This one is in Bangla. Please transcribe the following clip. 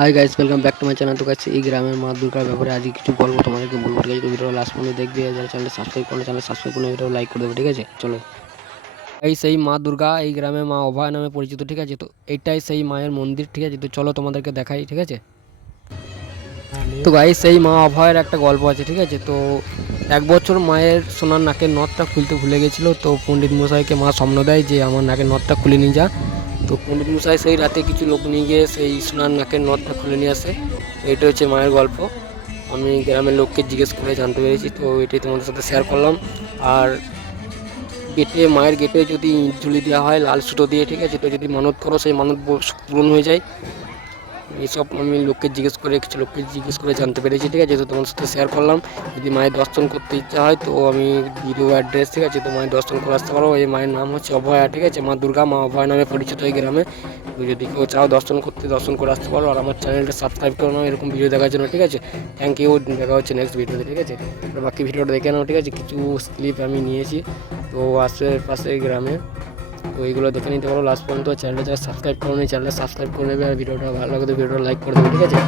Hi guys, welcome back to my channel. তো গাইস, এই গ্রামের মা দুর্গার ব্যাপারে আজকে কিছু গল্প তোমাদেরকে বলবো, ঠিক আছে? তো ভিডিও লাস্ট পর্যন্ত দেখবে, যারা চ্যানেল সাবস্ক্রাইব করো, চ্যানেল সাবস্ক্রাইব করে ভিডিও লাইক করে দেবে, ঠিক আছে? চলো। এই সেই মা দুর্গা এই গ্রামে মা অভয় নামে পরিচিত, ঠিক আছে? তো এইটাই সেই মায়ের মন্দির, ঠিক আছে? তো চলো তোমাদেরকে দেখাই, ঠিক আছে? তো গাইস, সেই মা অভয়ের একটা গল্প আছে, ঠিক আছে? তো এক বছর মায়ের সোনার নাকের নথটা খুলতে ভুলে গেছিলো। তো পণ্ডিত মশাইকে মা স্বপ্ন দেয় যে আমার নাকের নথটা খুলে নিয়ে যা। তো পণ্ডিত মশাই সেই রাতে কিছু লোক নিয়ে গিয়ে সেই সোনার নাকের নথটা খুলে নিয়ে আসে। এটা হচ্ছে মায়ের গল্প। আমি গ্রামের লোককে জিজ্ঞেস করে জানতে পেরেছি, তো এটাই তোমাদের সাথে শেয়ার করলাম। আর গেটে, মায়ের গেটে যদি ইট ঝুলি দেওয়া হয় লাল সুতো দিয়ে, ঠিক আছে? তো যদি মানত করো সেই মানত পূরণ হয়ে যায়। এইসব আমি কিছু লোককে জিজ্ঞেস করে জানতে পেরেছি, ঠিক আছে? তো তোমার সাথে শেয়ার করলাম। যদি মায়ের দর্শন করতে ইচ্ছা হয় তো আমি ভিডিও অ্যাড্রেস, ঠিক আছে? তো মায়ের দর্শন করে আসতে পারো। এই মায়ের নাম হচ্ছে অভয়া, ঠিক আছে? মা দুর্গা, মা অভয়া নামে পরিচিত এই গ্রামে। তো যদি কেউ চাও দর্শন করে আসতে পারো। আর আমার চ্যানেলটা সাবস্ক্রাইব করে নাও এরকম ভিডিও দেখার জন্য, ঠিক আছে? Thank you. দেখা হচ্ছে নেক্সট ভিডিওতে, ঠিক আছে? বাকি ভিডিওটা দেখে নাও, ঠিক আছে? কিছু ক্লিপ আমি নিয়েছি তো আশেপাশে গ্রামে, তো এইগুলো দেখে নিতে পারো লাস্ট পর্যন্ত। চ্যানেলটা যারা সাবস্ক্রাইব করো নি, চ্যানেলটা সাবস্ক্রাইব করে নেবে। আর ভিডিওটা ভালো লাগলে ভিডিওটা লাইক করে দেবে, ঠিক আছে?